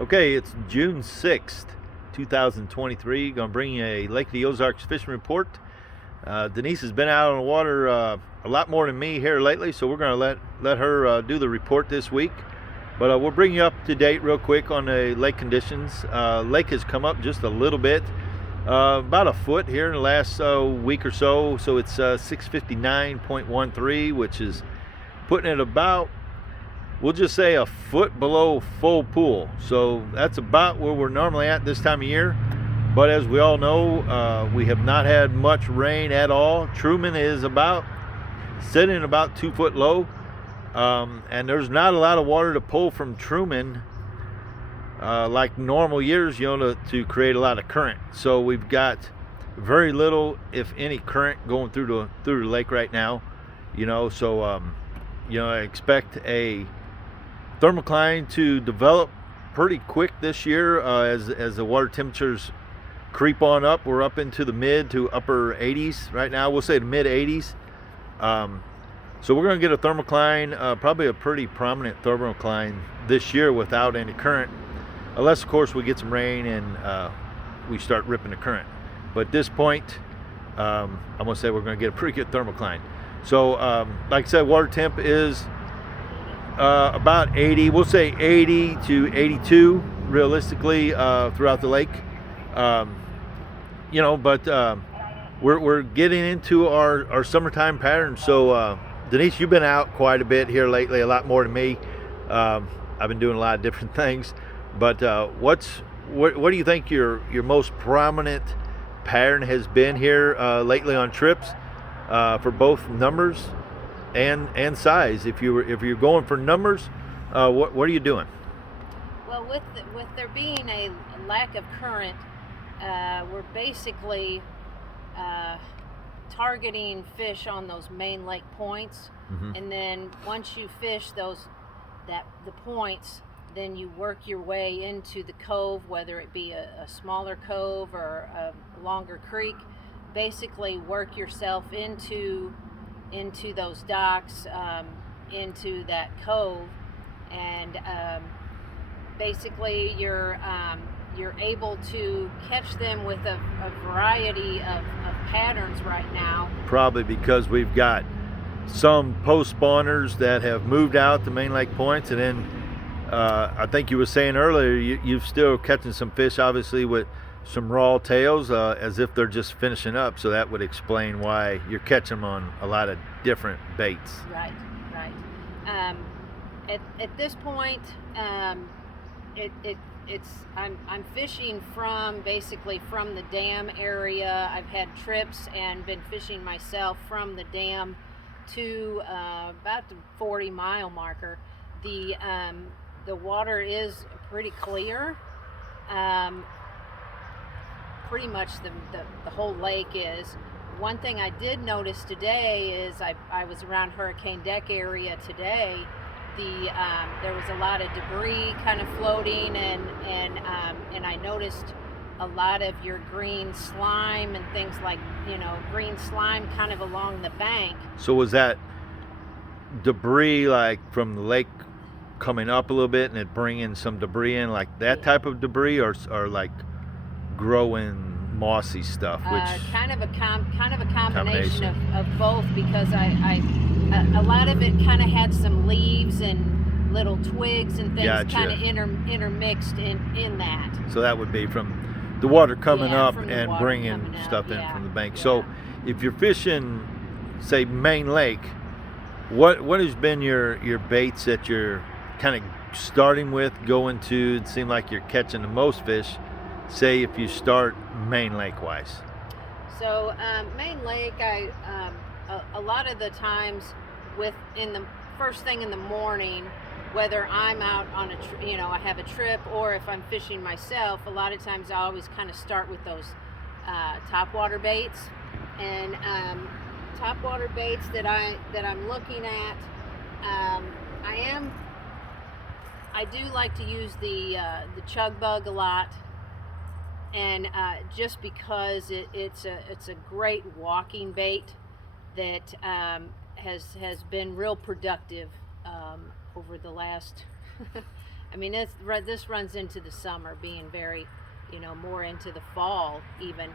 Okay, it's June 6th, 2023. Going to bring you a Lake of the Ozarks fishing report. Denise has been out on the water a lot more than me here lately, so we're going to let her do the report this week. But we'll bring you up to date real quick on the lake conditions. Lake has come up just a little bit, about a foot here in the last week or so. So it's 659.13, which is putting it about, we'll just say, a foot below full pool. So that's about where we're normally at this time of year. But as we all know, we have not had much rain at all. Truman is sitting about 2 foot low. And there's not a lot of water to pull from Truman like normal years, to create a lot of current. So we've got very little, if any, current going through the lake right now. I expect a thermocline to develop pretty quick this year as the water temperatures creep on up. We're up into the mid to upper 80s right now. We'll say the mid 80s. So we're going to get a thermocline, probably a pretty prominent thermocline this year without any current, unless of course we get some rain and we start ripping the current. But at this point, I'm going to say we're going to get a pretty good thermocline. So like I said, water temp is about 80. We'll say 80 to 82 realistically throughout the lake. We're getting into our summertime pattern. So Denise, you've been out quite a bit here lately, a lot more than me. I've been doing a lot of different things. But what do you think your most prominent pattern has been here lately on trips for both numbers and size? If you're going for numbers, what are you doing? Well, with there being a lack of current, we're basically targeting fish on those main lake points. Mm-hmm. And then once you fish the points, then you work your way into the cove, whether it be a smaller cove or a longer creek. Basically work yourself into those docks, into that cove, and basically you're able to catch them with a variety of patterns right now. Probably because we've got some post spawners that have moved out to main lake points, and then I think you were saying earlier you're still catching some fish, obviously with some raw tails, as if they're just finishing up. So that would explain why you're catching them on a lot of different baits. Right. At this point, I'm fishing basically from the dam area. I've had trips and been fishing myself from the dam to about the 40-mile marker. The water is pretty clear. Pretty much the whole lake is. One thing I did notice today is I was around Hurricane Deck area today. There was a lot of debris kind of floating, and I noticed a lot of your green slime and things like, green slime kind of along the bank. So was that debris like from the lake coming up a little bit and it bringing some debris in, like that type of debris, or like growing mossy stuff, which kind of a combination of both, because a lot of it kind of had some leaves and little twigs and things. Gotcha. Kind of intermixed in that. So that would be from the water coming up and water bringing stuff in yeah. from the bank. Yeah. So if you're fishing, say, main lake, what has been your baits that you're kind of starting with, going to? It seems like you're catching the most fish, say, if you start main lake wise. So main lake, a lot of the times in the first thing in the morning, whether I'm out on I have a trip, or if I'm fishing myself, a lot of times I always kind of start with those topwater baits. And topwater baits that I'm looking at, I do like to use the chug bug a lot, and just because it's a great walking bait that has been real productive over the last I mean, this runs into the summer, being very, more into the fall even.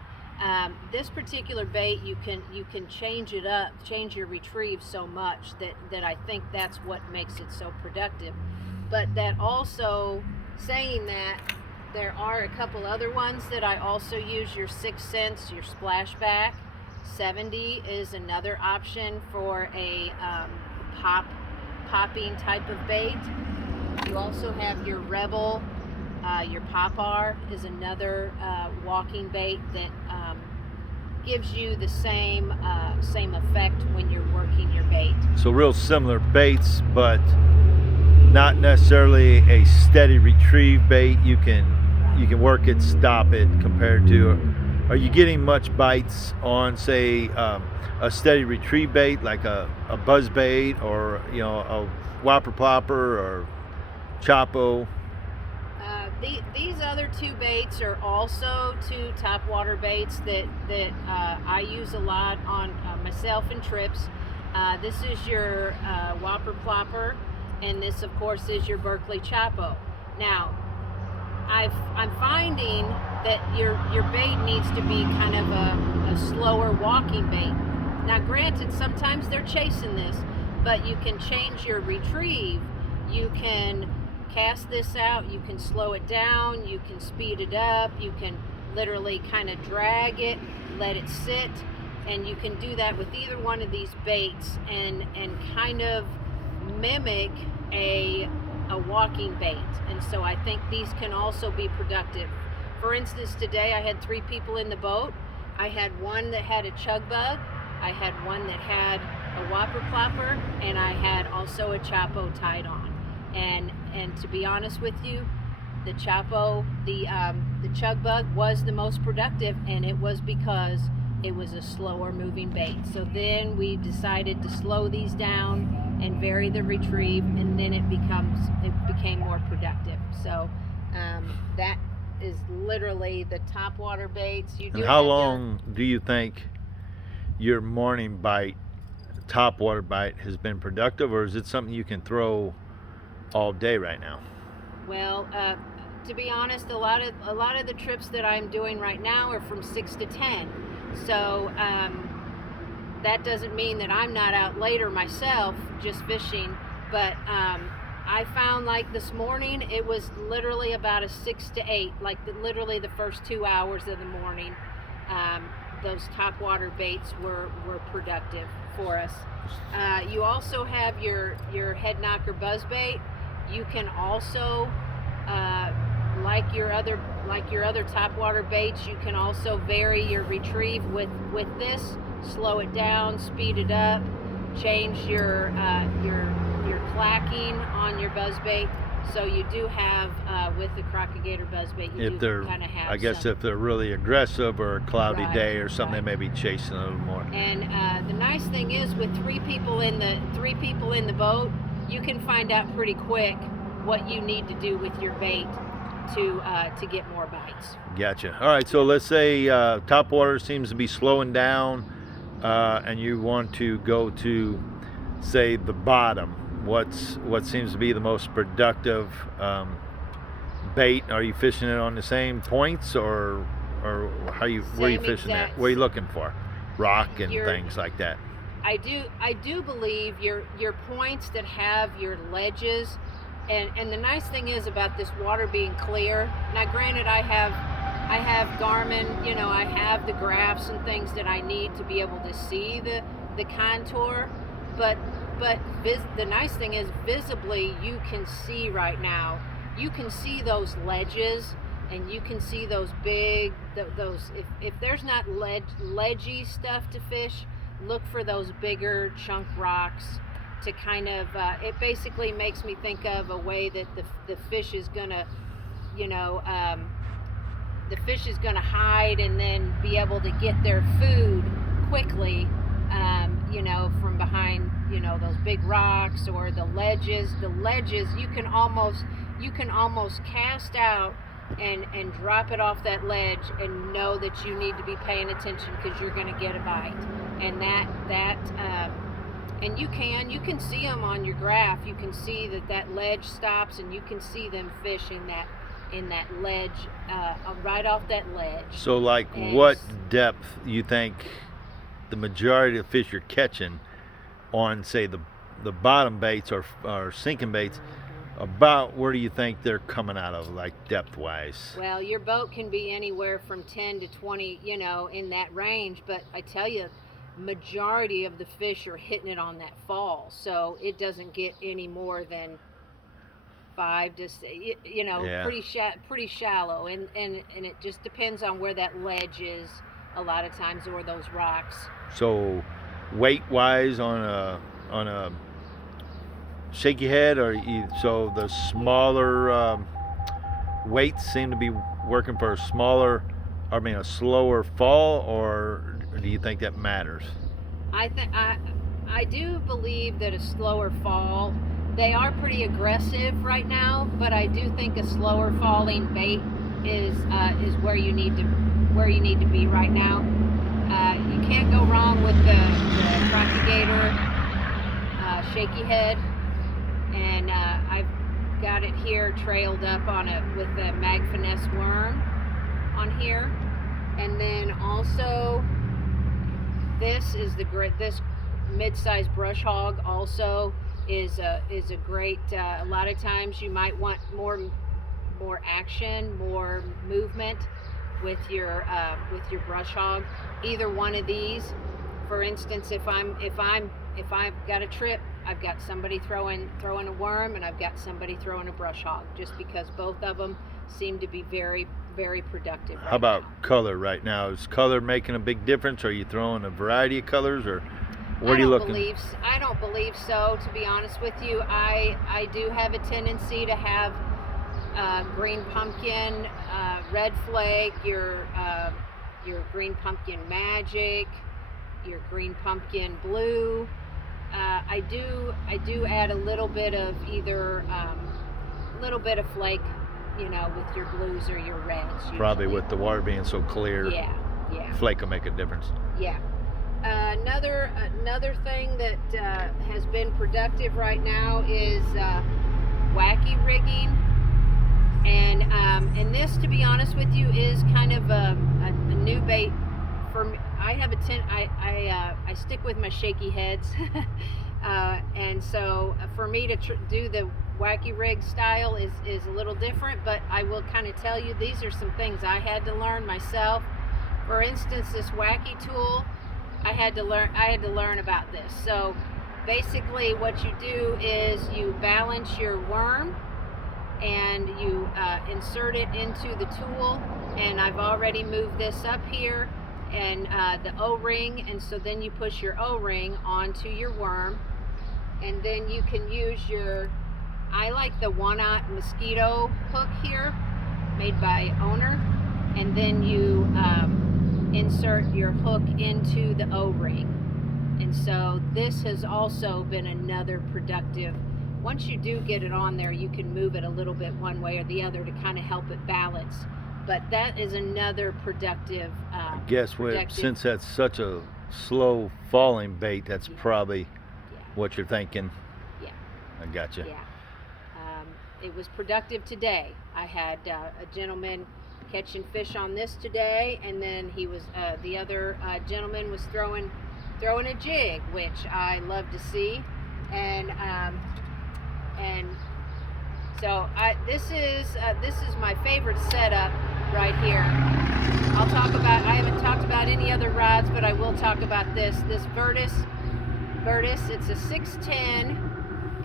This particular bait, you can change it up, change your retrieve so much that I think that's what makes it so productive. But that also, saying that, there are a couple other ones that I also use. Your 6 cents, your splashback 70 is another option for a popping type of bait. You also have your Rebel, your Popar is another walking bait that gives you the same effect when you're working your bait. So real similar baits, but not necessarily a steady retrieve bait. You can work it, stop it, compared to. Are you getting much bites on, say, a steady retrieve bait like a buzz bait, or a whopper plopper or Chapo? These other two baits are also two topwater baits that I use a lot on myself and trips. This is your whopper plopper, and this, of course, is your Berkeley Chapo. Now, I'm finding that your bait needs to be kind of a slower walking bait. Now, granted, sometimes they're chasing this, but you can change your retrieve. You can cast this out, you can slow it down, you can speed it up, you can literally kind of drag it, let it sit, and you can do that with either one of these baits and kind of mimic a walking bait. And so I think these can also be productive. For instance, today I had 3 people in the boat. I had one that had a chug bug, I had one that had a whopper plopper, and I had also a Chapo tied on. And to be honest with you, the Chapo, the chug bug was the most productive, and it was because it was a slower moving bait. So then we decided to slow these down and vary the retrieve, and then it became more productive. So that is literally the topwater baits. And how long do you think your morning bite, topwater bite, has been productive, or is it something you can throw all day right now? Well, to be honest, a lot of the trips that I'm doing right now are from 6 to 10. So that doesn't mean that I'm not out later myself just fishing, but I found, like this morning, it was literally about a 6 to 8, like literally the first 2 hours of the morning. Those topwater baits were productive for us. You also have your head knocker buzz bait. You can also, like your other topwater baits, you can also vary your retrieve with this. Slow it down, speed it up, change your clacking on your buzz bait. So you do have with the Crocagator buzz bait, you do kind of have. I guess if they're really aggressive or a cloudy day or something, right, they may be chasing a little more. And the nice thing is, with 3 people in the boat, you can find out pretty quick what you need to do with your bait to get more bites. Gotcha. All right, so let's say topwater seems to be slowing down, and you want to go to, say, the bottom. What seems to be the most productive bait? Are you fishing it on the same points, or where are you fishing at? What are you looking for? Rock and things like that. I do believe your points that have your ledges, and the nice thing is about this water being clear. Now, granted, I have Garmin, I have the graphs and things that I need to be able to see the contour, but the nice thing is, visibly you can see right now. You can see those ledges, and you can see those big those. If there's not ledgy stuff to fish, look for those bigger chunk rocks to kind of, it basically makes me think of a way that the fish is gonna, the fish is gonna hide and then be able to get their food quickly, from behind, those big rocks or the ledges. The ledges, you can almost cast out and drop it off that ledge and know that you need to be paying attention because you're going to get a bite. And And you can see them on your graph. You can see that ledge stops, and you can see them fishing in that ledge, right off that ledge. So, like, And what depth you think the majority of the fish you're catching on, say, the bottom baits or sinking baits? About where do you think they're coming out of, like depth wise? Well, your boat can be anywhere from 10 to 20, in that range. But I tell you, majority of the fish are hitting it on that fall, so it doesn't get any more than 5 to Yeah. pretty shallow, and it just depends on where that ledge is a lot of times, or those rocks. So, weight wise on a shaky head, so the smaller weights seem to be working for a slower fall, or do you think that matters? I do believe that a slower fall. They are pretty aggressive right now, but I do think a slower falling bait is where you need to be right now. You can't go wrong with the Crocodile shaky head, and I've got it here trailed up with a mag finesse worm on here, and then also this mid-sized brush hog also is a great. A lot of times you might want more action, more movement with your brush hog. Either one of these. For instance, if I've got a trip, I've got somebody throwing a worm, and I've got somebody throwing a brush hog, just because both of them seem to be very, very productive. How about color right now? Is color making a big difference? Are you throwing a variety of colors, or what are you looking? I don't believe so, to be honest with you. I do have a tendency to have green pumpkin, red flake, your green pumpkin magic, your green pumpkin blue. I do add a little bit of either little bit of flake, with your blues or your reds. Usually. Probably with the water being so clear. Yeah. Flake will make a difference. Yeah. Another thing that has been productive right now is wacky rigging, and this, to be honest with you, is kind of a new bait for me. I stick with my shaky heads, and so for me to do the wacky rig style is a little different. But I will kind of tell you, these are some things I had to learn myself. For instance, this wacky tool, I had to learn about this. So basically what you do is you balance your worm, and you insert it into the tool, and I've already moved this up here, and the O-ring, and so then you push your O-ring onto your worm, and then you can use I like the one-aught mosquito hook here, made by Owner, and then you insert your hook into the O-ring. And so this has also been another productive. Once you do get it on there, you can move it a little bit one way or the other to kind of help it balance. But that is another productive. I guess since that's such a slow falling bait, that's probably what you're thinking. Yeah. I gotcha. Yeah. It was productive today. I had a gentleman catching fish on this today, and then he was the other gentleman was throwing a jig, which I love to see, and so this is my favorite setup right here. I haven't talked about any other rods, but I will talk about this Virtus. It's a 610,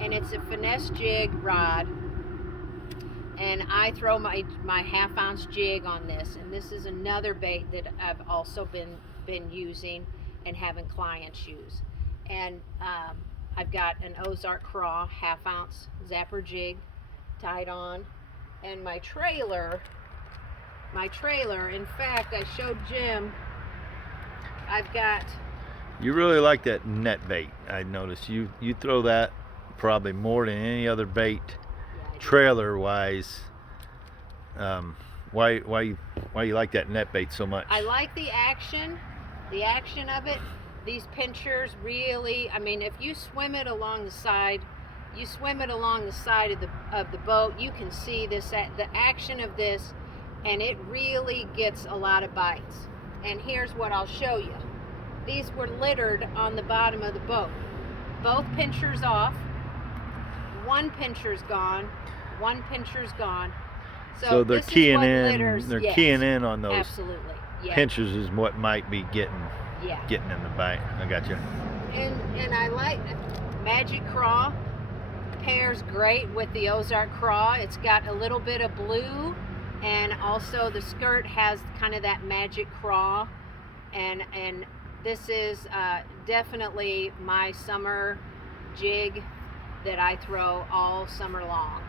and it's a finesse jig rod, and I throw my half-ounce jig on this, and this is another bait that I've also been using and having clients use. And I've got an Ozarks craw half-ounce zapper jig tied on, and my trailer. In fact, I showed Jim. I've got. You really like that net bait. I noticed you throw that probably more than any other bait. Trailer wise, why you like that net bait so much? I like the action of it, these pinchers really, I mean, if you swim it along the side, of the boat, you can see this the action of this, and it really gets a lot of bites. And here's what I'll show you. These were littered on the bottom of the boat. Both pinchers off. One pincher's gone. One pincher's gone. So they're this is keying what in. litters, They're yes, keying in on those absolutely. Yeah. pinchers is what might be getting Yeah. in the bite. I got you. And I like Magic Craw. Pairs great with the Ozark Craw. It's got a little bit of blue, and also the skirt has kind of that Magic Craw, and this is definitely my summer jig that I throw all summer long.